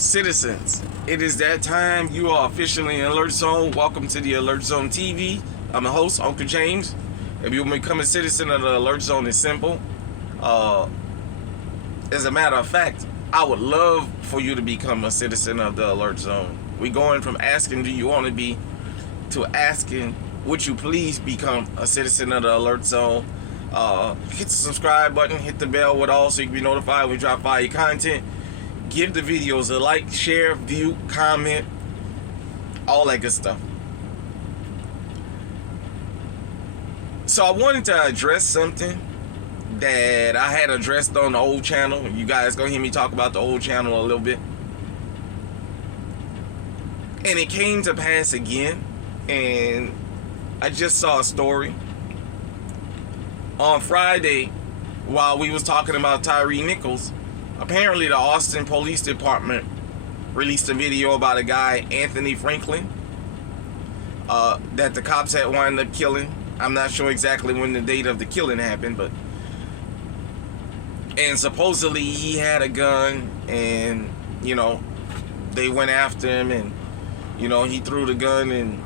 Citizens, it is that time. You are officially in Alert Zone. Welcome to the Alert Zone TV. I'm the host, Uncle James. If you become a citizen of the Alert Zone, it's simple. As a matter of fact, I would love for you to become a citizen of the Alert Zone. We're going from asking, do you want to be, to asking, would you please become a citizen of the Alert Zone? Hit the subscribe button, hit the bell with all so you can be notified when we drop fire content. Give the videos a like, share, view, comment, all that good stuff. So I wanted to address something that I had addressed on the old channel. You guys gonna hear me talk about the old channel a little bit. And it came to pass again, and I just saw a story. On Friday, while we was talking about Tyre Nichols, apparently the Austin Police Department released a video about a guy, Anthony Franklin, that the cops had wound up killing. I'm not sure exactly when the date of the killing happened, and supposedly he had a gun, and, you know, they went after him, and, you know, he threw the gun and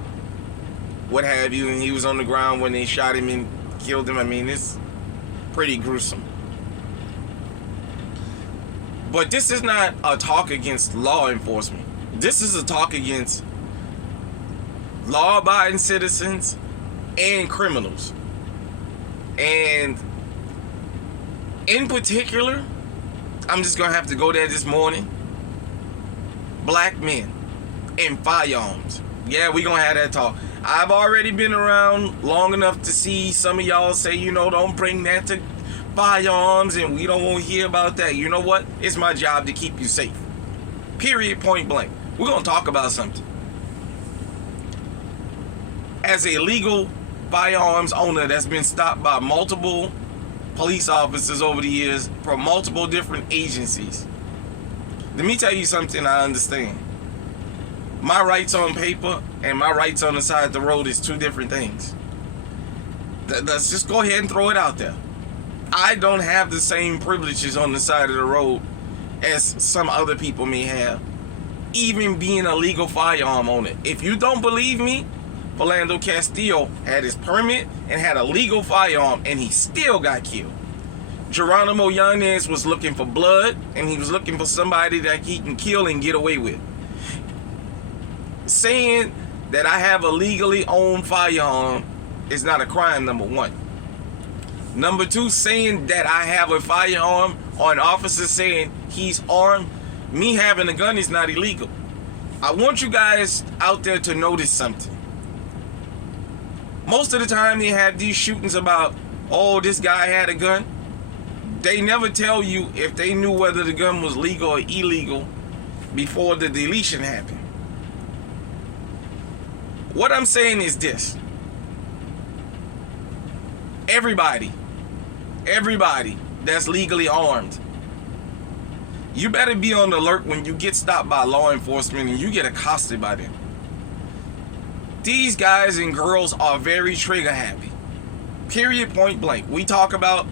what have you, and he was on the ground when they shot him and killed him. I mean, it's pretty gruesome. But this is not a talk against law enforcement. This is a talk against law-abiding citizens and criminals. And in particular, I'm just going to have to go there this morning. Black men and firearms. Yeah, we're going to have that talk. I've already been around long enough to see some of y'all say, you know, don't bring that to firearms, and we don't want to hear about that. You know what? It's my job to keep you safe. Period, point blank. We're going to talk about something. As a legal firearms owner that's been stopped by multiple police officers over the years from multiple different agencies, let me tell you something I understand. My rights on paper and my rights on the side of the road is two different things. Let's just go ahead and throw it out there. I don't have the same privileges on the side of the road as some other people may have, even being a legal firearm owner. If you don't believe me, Philando Castillo had his permit and had a legal firearm, and he still got killed. Geronimo Yanez was looking for blood, and he was looking for somebody that he can kill and get away with. Saying that I have a legally owned firearm is not a crime, number one. Number two, saying that I have a firearm or an officer saying he's armed, me having a gun is not illegal. I want you guys out there to notice something. Most of the time they have these shootings about, oh, this guy had a gun. They never tell you if they knew whether the gun was legal or illegal before the deletion happened. What I'm saying is this. Everybody that's legally armed, you better be on the alert when you get stopped by law enforcement and you get accosted by them. These guys and girls are very trigger happy. Period, point blank. We talk about,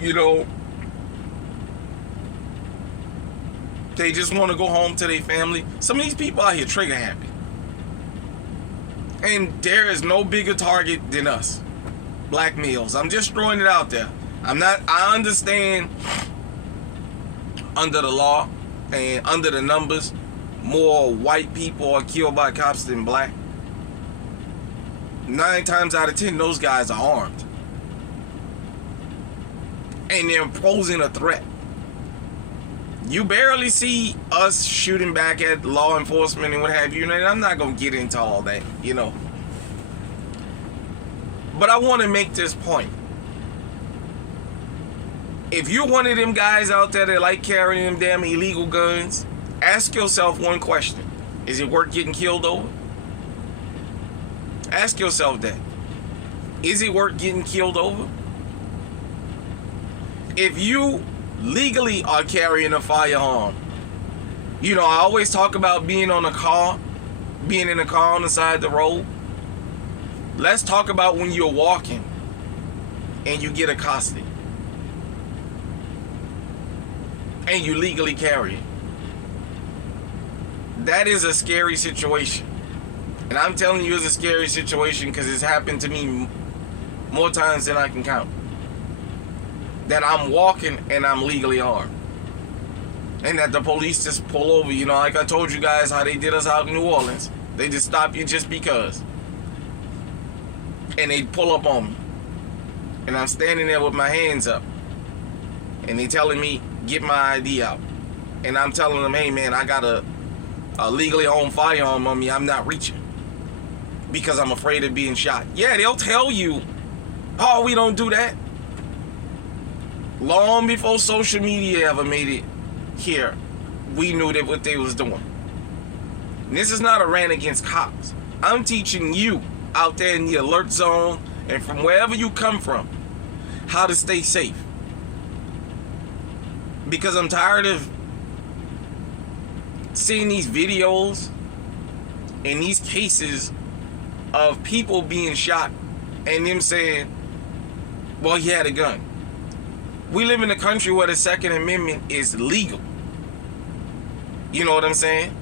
you know, they just want to go home to their family. Some of these people out here trigger happy. And there is no bigger target than us, black males. I'm just throwing it out there. I understand under the law and under the numbers, more white people are killed by cops than black. 9 times out of 10, those guys are armed. And they're posing a threat. You barely see us shooting back at law enforcement and what have you. And I'm not going to get into all that, you know. But I want to make this point. If you're one of them guys out there that like carrying them damn illegal guns, ask yourself one question. Is it worth getting killed over? Ask yourself that. Is it worth getting killed over? If you legally are carrying a firearm, you know, I always talk about being in a car on the side of the road. Let's talk about when you're walking and you get accosted and you legally carry it. That is a scary situation. And I'm telling you, it's a scary situation because it's happened to me more times than I can count. That I'm walking and I'm legally armed. And that the police just pull over. You know, like I told you guys how they did us out in New Orleans. They just stop you just because. And they pull up on me. And I'm standing there with my hands up. And they telling me, get my ID out. And I'm telling them, hey man, I got a legally owned firearm on me. I'm not reaching. Because I'm afraid of being shot. Yeah, they'll tell you, oh, we don't do that. Long before social media ever made it here, we knew that what they was doing. And this is not a rant against cops. I'm teaching you out there in the alert zone and from wherever you come from how to stay safe. Because I'm tired of seeing these videos and these cases of people being shot and them saying, well, he had a gun. We live in a country where the Second Amendment is legal. You know what I'm saying?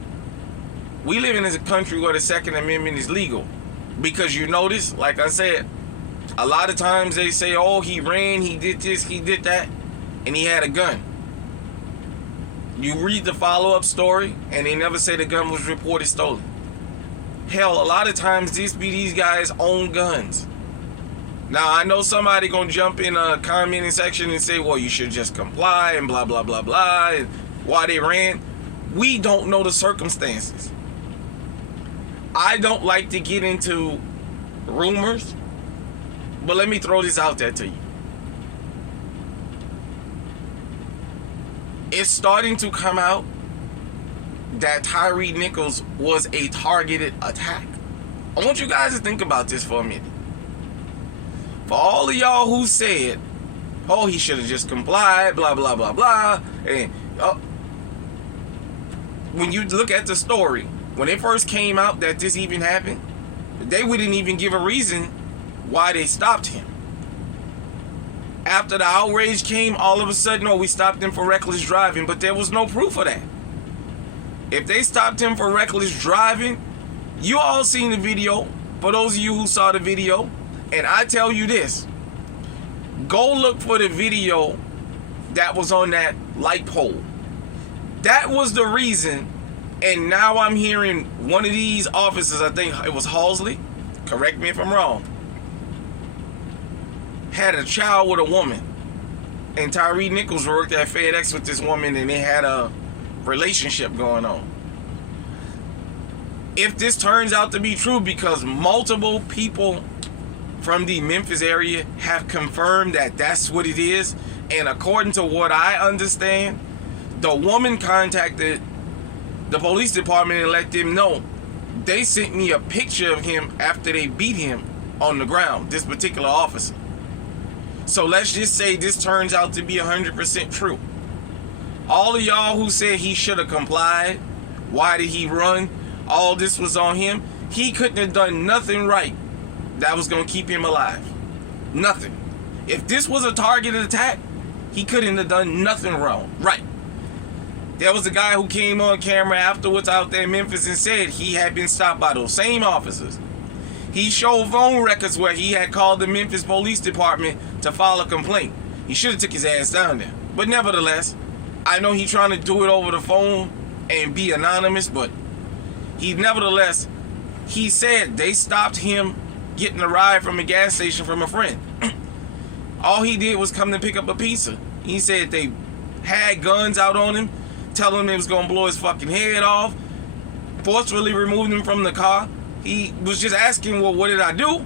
We live in a country where the Second Amendment is legal. Because you notice, like I said, a lot of times they say, oh, he ran, he did this, he did that, and he had a gun. You read the follow-up story, and they never say the gun was reported stolen. Hell, a lot of times these guys own guns. Now, I know somebody gonna jump in a commenting section and say, well, you should just comply and blah, blah, blah, blah, and why they ran. We don't know the circumstances. I don't like to get into rumors, but let me throw this out there to you. It's starting to come out that Tyre Nichols was a targeted attack. I want you guys to think about this for a minute. For all of y'all who said, oh, he should have just complied, blah, blah, blah, blah, and when you look at the story, when it first came out that this even happened, they wouldn't even give a reason why they stopped him. After the outrage came, all of a sudden, oh, we stopped him for reckless driving, but there was no proof of that. If they stopped him for reckless driving, you all seen the video, for those of you who saw the video, and I tell you this, go look for the video that was on that light pole. That was the reason, and now I'm hearing one of these officers, I think it was Halsey, correct me if I'm wrong, had a child with a woman. And Tyre Nichols worked at FedEx with this woman and they had a relationship going on. If this turns out to be true, because multiple people from the Memphis area have confirmed that that's what it is, and according to what I understand, the woman contacted the police department and let them know. They sent me a picture of him after they beat him on the ground, this particular officer. So let's just say this turns out to be 100% true. All of y'all who said he should have complied, why did he run, all this was on him, he couldn't have done nothing right that was going to keep him alive. Nothing. If this was a targeted attack, he couldn't have done nothing wrong. Right. There was a guy who came on camera afterwards out there in Memphis and said he had been stopped by those same officers. He showed phone records where he had called the Memphis Police Department to file a complaint. He should have took his ass down there. But nevertheless, I know he's trying to do it over the phone and be anonymous, but he said they stopped him getting a ride from a gas station from a friend. All he did was come to pick up a pizza. He said they had guns out on him, telling him they was going to blow his fucking head off, forcefully removed him from the car. He was just asking, well, what did I do?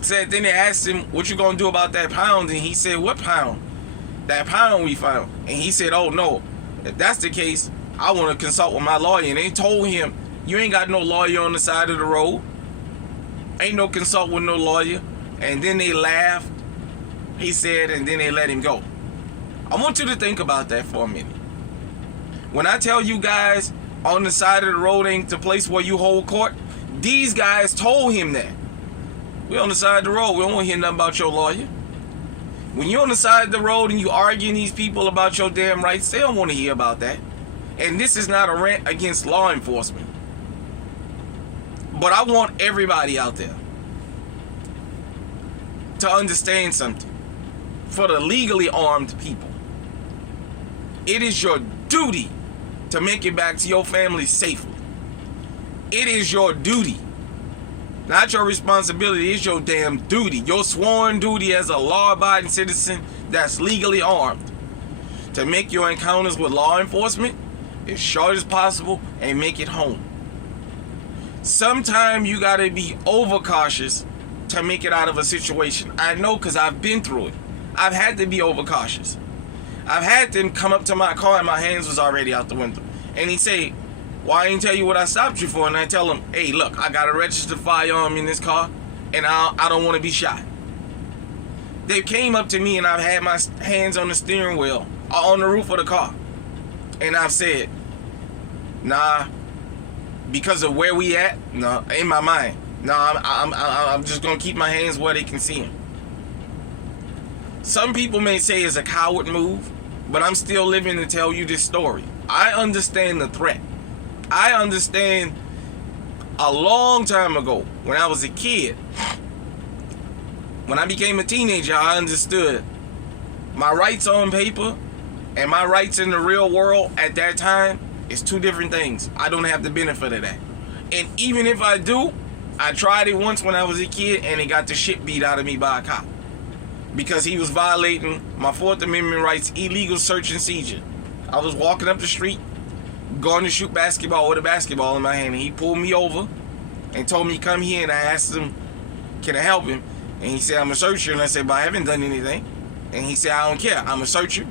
Said, then they asked him, what you gonna do about that pound? And he said, what pound? That pound we found. And he said, oh no, if that's the case, I want to consult with my lawyer. And they told him, you ain't got no lawyer on the side of the road. Ain't no consult with no lawyer. And then they laughed, he said, and then they let him go. I want you to think about that for a minute. When I tell you guys, on the side of the road ain't the place where you hold court, these guys told him that. We on the side of the road, we don't want to hear nothing about your lawyer. When you're on the side of the road and you arguing these people about your damn rights, they don't want to hear about that. And this is not a rant against law enforcement, but I want everybody out there to understand something. For the legally armed people, it is your duty to make it back to your family safely. It is your duty, not your responsibility. It's your damn duty, your sworn duty as a law-abiding citizen that's legally armed, to make your encounters with law enforcement as short as possible and make it home. Sometimes you gotta be overcautious to make it out of a situation. I know, because I've been through it. I've had to be overcautious. I've had them come up to my car and my hands was already out the window. And he say, "Why I didn't tell you what I stopped you for?" And I tell him, "Hey, look, I got a registered firearm in this car, and I don't want to be shot." They came up to me and I've had my hands on the steering wheel, on the roof of the car. And I've said, nah, because of where we at, no, in my mind, no, I'm just going to keep my hands where they can see them. Some people may say it's a coward move, but I'm still living to tell you this story. I understand the threat. I understand a long time ago, when I was a kid, when I became a teenager, I understood my rights on paper and my rights in the real world at that time is two different things. I don't have the benefit of that. And even if I do, I tried it once when I was a kid and it got the shit beat out of me by a cop, because he was violating my Fourth Amendment rights, illegal search and seizure. I was walking up the street, going to shoot basketball with a basketball in my hand, and he pulled me over and told me come here, and I asked him, can I help him? And he said, I'm a searcher. And I said, but I haven't done anything. And he said, I don't care, I'm a searcher.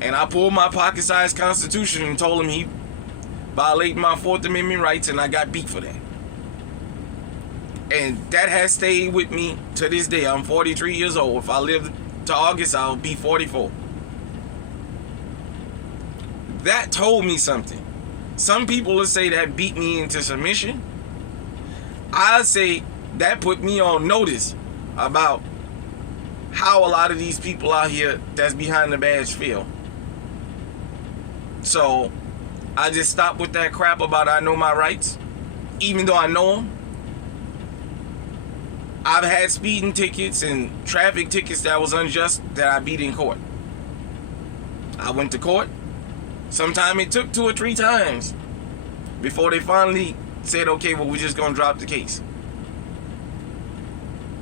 And I pulled my pocket-sized Constitution and told him he violated my Fourth Amendment rights, and I got beat for that. And that has stayed with me to this day. I'm 43 years old. If I live to August, I'll be 44. That told me something. Some people will say that beat me into submission. I say that put me on notice about how a lot of these people out here that's behind the badge feel. So I just stopped with that crap about I know my rights, even though I know them. I've had speeding tickets and traffic tickets that was unjust that I beat in court. I went to court. Sometimes it took 2 or 3 times before they finally said, okay, well, we're just going to drop the case.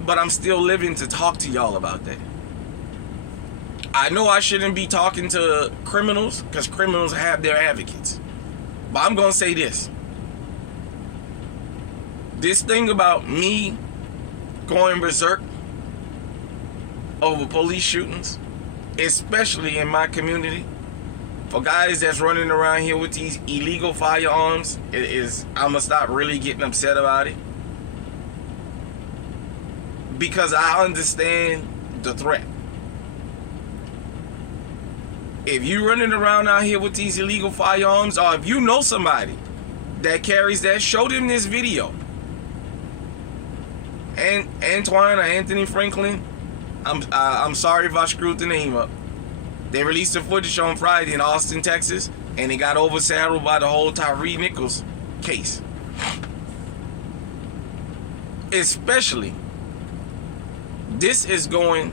But I'm still living to talk to y'all about that. I know I shouldn't be talking to criminals because criminals have their advocates. But I'm going to say this. This thing about me going berserk over police shootings, especially in my community, for guys that's running around here with these illegal firearms, I'm gonna stop really getting upset about it, because I understand the threat. If you running around out here with these illegal firearms, or if you know somebody that carries that, show them this video. And Antoine or Anthony Franklin, I'm sorry if I screwed the name up. They released the footage on Friday in Austin, Texas, and it got overshadowed by the whole Tyree Nichols case. Especially, this is going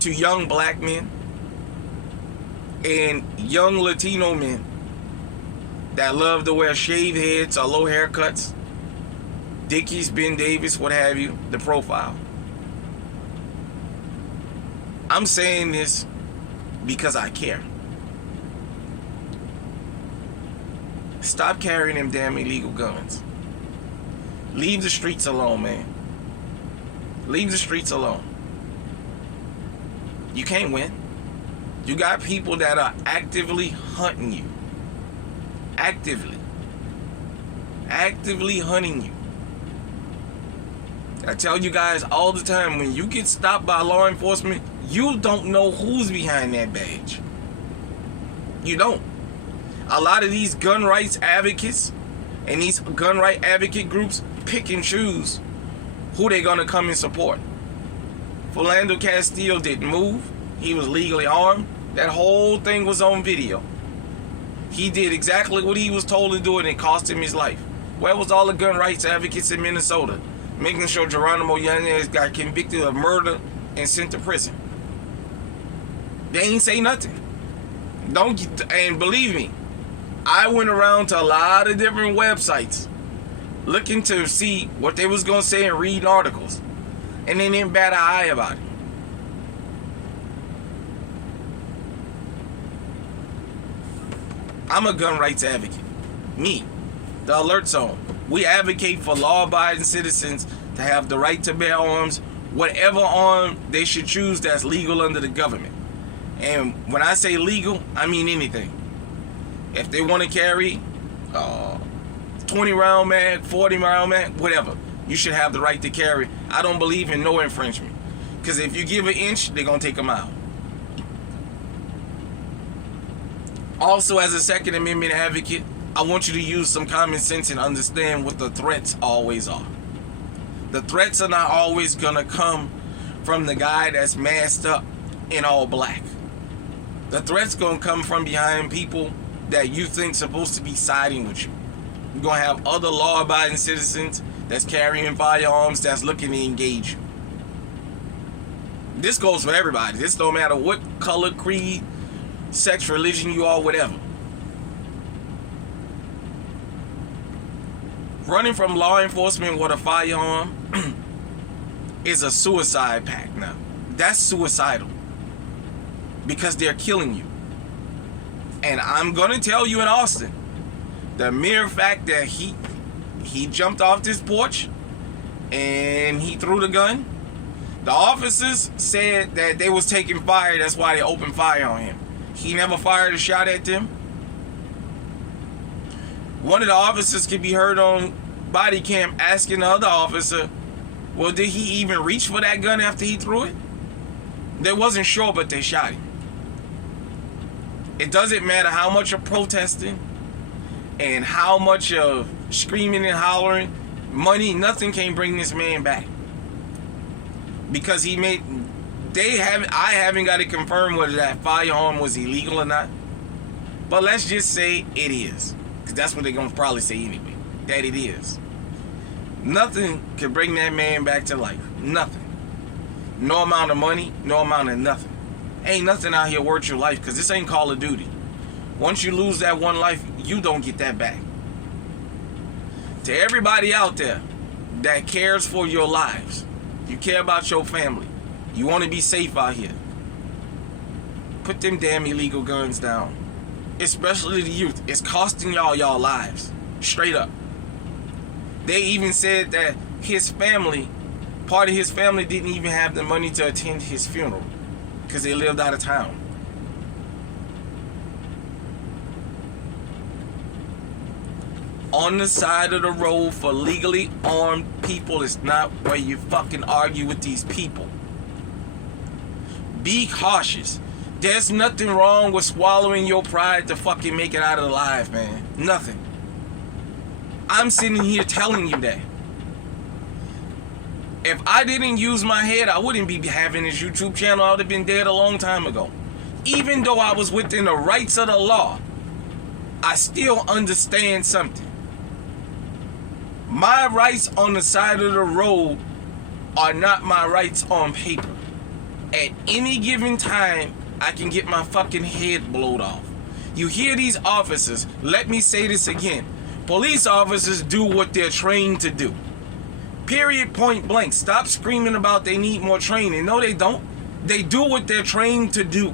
to young black men and young Latino men that love to wear shaved heads or low haircuts, Dickies, Ben Davis, what have you, the profile. I'm saying this because I care. Stop carrying them damn illegal guns. Leave the streets alone, man. Leave the streets alone. You can't win. You got people that are actively hunting you. Actively hunting you. I tell you guys all the time, when you get stopped by law enforcement, you don't know who's behind that badge. You don't. A lot of these gun rights advocates and these gun right advocate groups pick and choose who they're gonna come and support. Philando Castile didn't move. He was legally armed. That whole thing was on video. He did exactly what he was told to do, and it cost him his life. Where was all the gun rights advocates in Minnesota, making sure Geronimo Yanez got convicted of murder and sent to prison? They ain't say nothing. And believe me, I went around to a lot of different websites looking to see what they was gonna say and reading articles, and they didn't bat an eye about it. I'm a gun rights advocate. Me, the Alert Zone. We advocate for law-abiding citizens to have the right to bear arms, whatever arm they should choose that's legal under the government. And when I say legal, I mean anything. If they want to carry 20-round mag, 40-round mag, whatever, you should have the right to carry. I don't believe in no infringement. Because if you give an inch, they're going to take a mile. Also, as a Second Amendment advocate, I want you to use some common sense and understand what the threats always are. The threats are not always going to come from the guy that's masked up in all black. The threat's going to come from behind people that you think supposed to be siding with you. You're going to have other law-abiding citizens that's carrying firearms that's looking to engage you. This goes for everybody. This don't matter what color, creed, sex, religion you are, whatever. Running from law enforcement with a firearm is a suicide pact now. That's suicidal. Because they're killing you. And I'm going to tell you in Austin, the mere fact that he jumped off this porch and he threw the gun, the officers said that they was taking fire, that's why they opened fire on him. He never fired a shot at them. One of the officers could be heard on body cam asking the other officer, well, did he even reach for that gun after he threw it? They wasn't sure, but they shot him. It doesn't matter how much of protesting and how much of screaming and hollering, money, nothing can bring this man back. Because I haven't got to confirm whether that firearm was illegal or not. But let's just say it is. Because that's what they're going to probably say anyway. That it is. Nothing can bring that man back to life. Nothing. No amount of money, no amount of nothing. Ain't nothing out here worth your life, because this ain't Call of Duty. Once you lose that one life, you don't get that back. To everybody out there that cares for your lives, you care about your family, you want to be safe out here, put them damn illegal guns down. Especially the youth. It's costing y'all lives. Straight up. They even said that his family, part of his family didn't even have the money to attend his funeral because they lived out of town. On the side of the road for legally armed people is not where you fucking argue with these people. Be cautious. There's nothing wrong with swallowing your pride to fucking make it out alive, man. Nothing. I'm sitting here telling you that. If I didn't use my head, I wouldn't be having this YouTube channel. I would have been dead a long time ago. Even though I was within the rights of the law, I still understand something. My rights on the side of the road are not my rights on paper. At any given time, I can get my fucking head blown off. You hear these officers, let me say this again. Police officers do what they're trained to do. Period, point blank. Stop screaming about they need more training. No, they don't. They do what they're trained to do.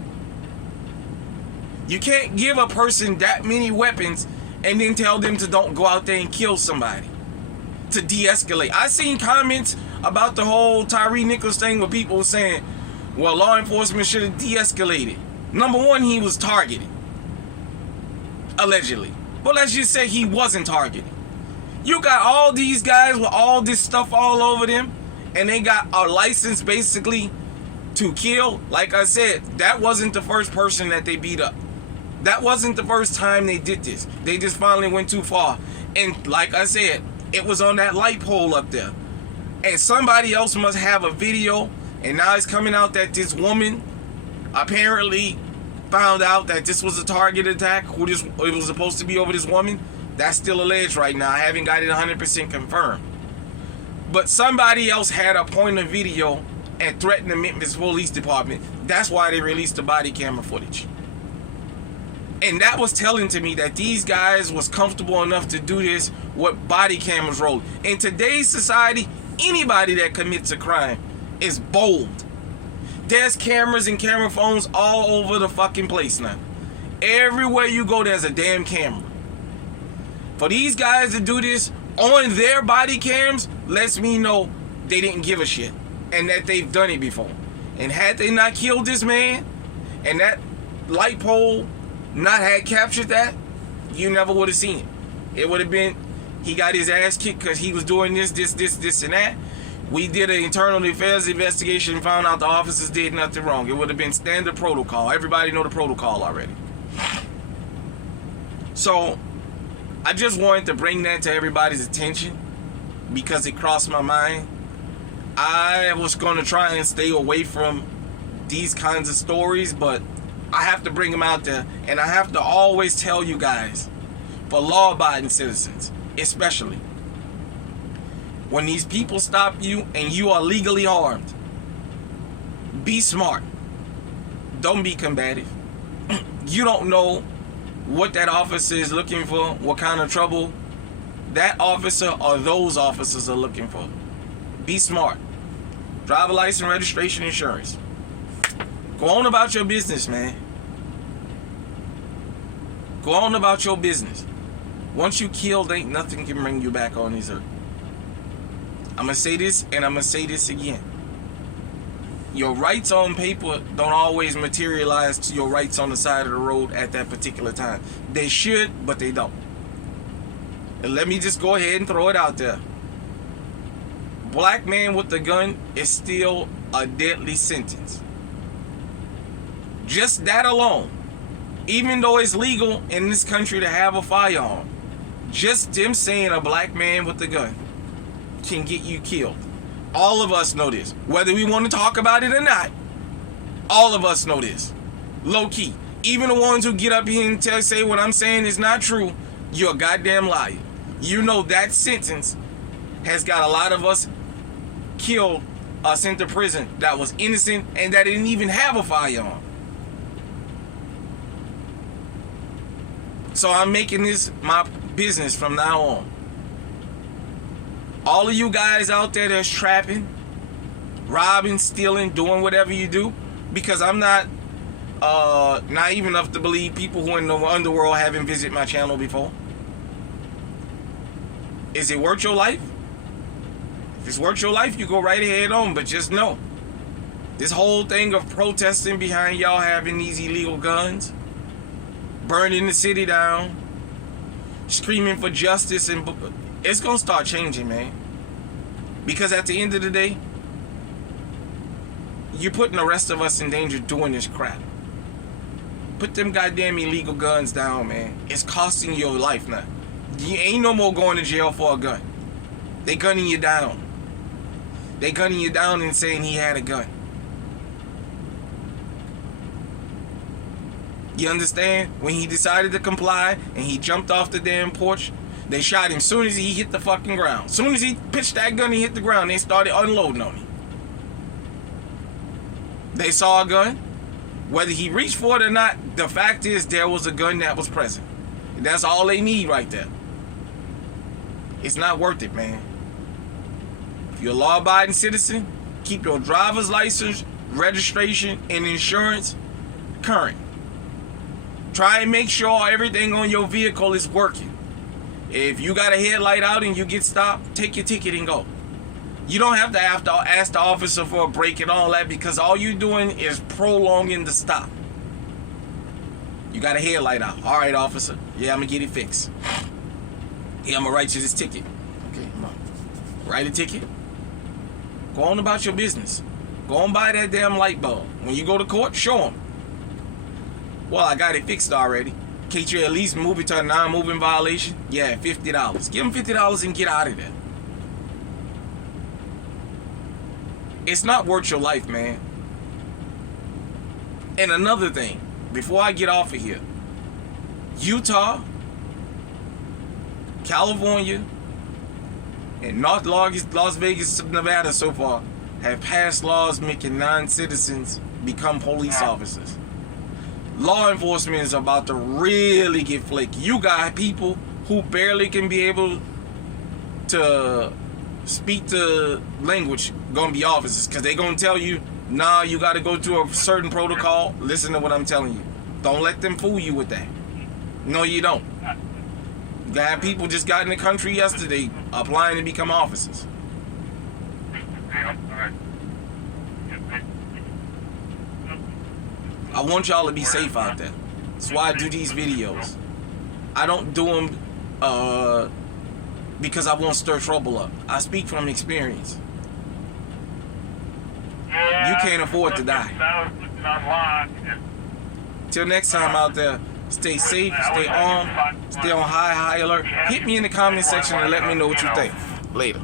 You can't give a person that many weapons and then tell them to don't go out there and kill somebody. To de-escalate. I seen comments about the whole Tyree Nichols thing where people were saying, well, law enforcement should have de-escalated. Number one, he was targeted. Allegedly. But let's just say he wasn't targeted. You got all these guys with all this stuff all over them, and they got a license basically to kill. Like I said, that wasn't the first person that they beat up. That wasn't the first time they did this. They just finally went too far. And like I said, it was on that light pole up there. And somebody else must have a video, and now it's coming out that this woman apparently found out that this was a targeted attack, it was supposed to be over this woman, that's still alleged right now. I haven't got it 100% confirmed. But somebody else had a point of video and threatened the Memphis Police Department. That's why they released the body camera footage. And that was telling to me that these guys was comfortable enough to do this with body cameras rolling. In today's society, anybody that commits a crime is bold. There's cameras and camera phones all over the fucking place now. Everywhere you go, there's a damn camera. For these guys to do this on their body cams lets me know they didn't give a shit and that they've done it before. And had they not killed this man and that light pole not had captured that, you never would have seen it. It would have been, he got his ass kicked because he was doing this, and that. We did an internal affairs investigation and found out the officers did nothing wrong. It would have been standard protocol. Everybody know the protocol already. So, I just wanted to bring that to everybody's attention because it crossed my mind. I was going to try and stay away from these kinds of stories, but I have to bring them out there, and I have to always tell you guys, for law-abiding citizens, especially, when these people stop you and you are legally armed, be smart. Don't be combative. You don't know what that officer is looking for, what kind of trouble that officer or those officers are looking for. Be smart. Driver license, registration, insurance. Go on about your business, man. Go on about your business. Once you killed, ain't nothing can bring you back on this earth. I'm going to say this, and I'm going to say this again. Your rights on paper don't always materialize to your rights on the side of the road at that particular time. They should, but they don't. And let me just go ahead and throw it out there. Black man with the gun is still a deadly sentence. Just that alone, even though it's legal in this country to have a firearm, just them saying a black man with a gun can get you killed. All of us know this. Whether we want to talk about it or not, all of us know this. Low key. Even the ones who get up here and say what I'm saying is not true, you're a goddamn liar. You know that sentence has got a lot of us killed, sent to prison that was innocent and that didn't even have a firearm. So I'm making this my business from now on. All of you guys out there that's trapping, robbing, stealing, doing whatever you do, because I'm not naive enough to believe people who in the underworld haven't visited my channel before. Is it worth your life? If it's worth your life, you go right ahead on, but just know, this whole thing of protesting behind y'all having these illegal guns, burning the city down, screaming for justice, and it's gonna start changing, man. Because at the end of the day, you're putting the rest of us in danger doing this crap. Put them goddamn illegal guns down, man. It's costing your life now. You ain't no more going to jail for a gun. They gunning you down. They gunning you down and saying he had a gun. You understand? When he decided to comply and he jumped off the damn porch, they shot him soon as he hit the fucking ground. Soon as he pitched that gun and hit the ground, they started unloading on him. They saw a gun. Whether he reached for it or not, the fact is there was a gun that was present. And that's all they need right there. It's not worth it, man. If you're a law-abiding citizen, keep your driver's license, registration, and insurance current. Try and make sure everything on your vehicle is working. If you got a headlight out and you get stopped, take your ticket and go. You don't have to ask the officer for a break and all that, because all you're doing is prolonging the stop. You got a headlight out. All right, officer. Yeah, I'm going to get it fixed. Yeah, I'm going to write you this ticket. Okay, come on. Write a ticket. Go on about your business. Go on buy that damn light bulb. When you go to court, show them. Well, I got it fixed already. Can't you at least move it to a non-moving violation? Yeah, $50. Give them $50 and get out of there. It's not worth your life, man. And another thing, before I get off of here, Utah, California, and North Las Vegas, Nevada so far have passed laws making non-citizens become police officers. Law enforcement is about to really get flaky. You got people who barely can be able to speak the language gonna be officers, because they gonna tell you, nah, you gotta go through a certain protocol. Listen to what I'm telling you. Don't let them fool you with that. No, you don't. You got people just got in the country yesterday applying to become officers. I want y'all to be safe out there. That's why I do these videos. I don't do them because I want to stir trouble up. I speak from experience. You can't afford to die. Till next time out there, stay safe, stay armed, stay on high alert. Hit me in the comment section and let me know what you think. Later.